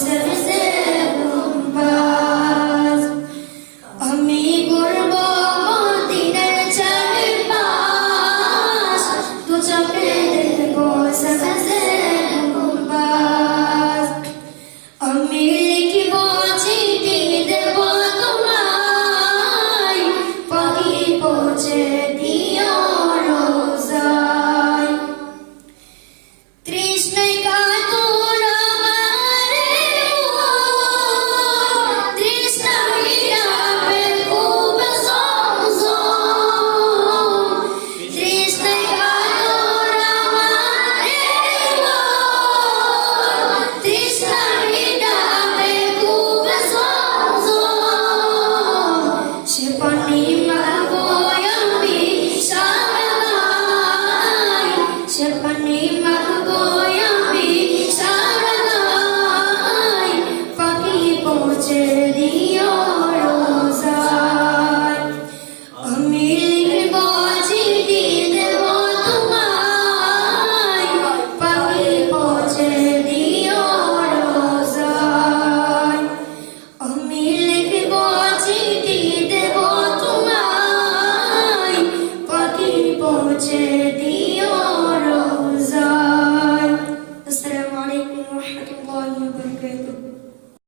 said ser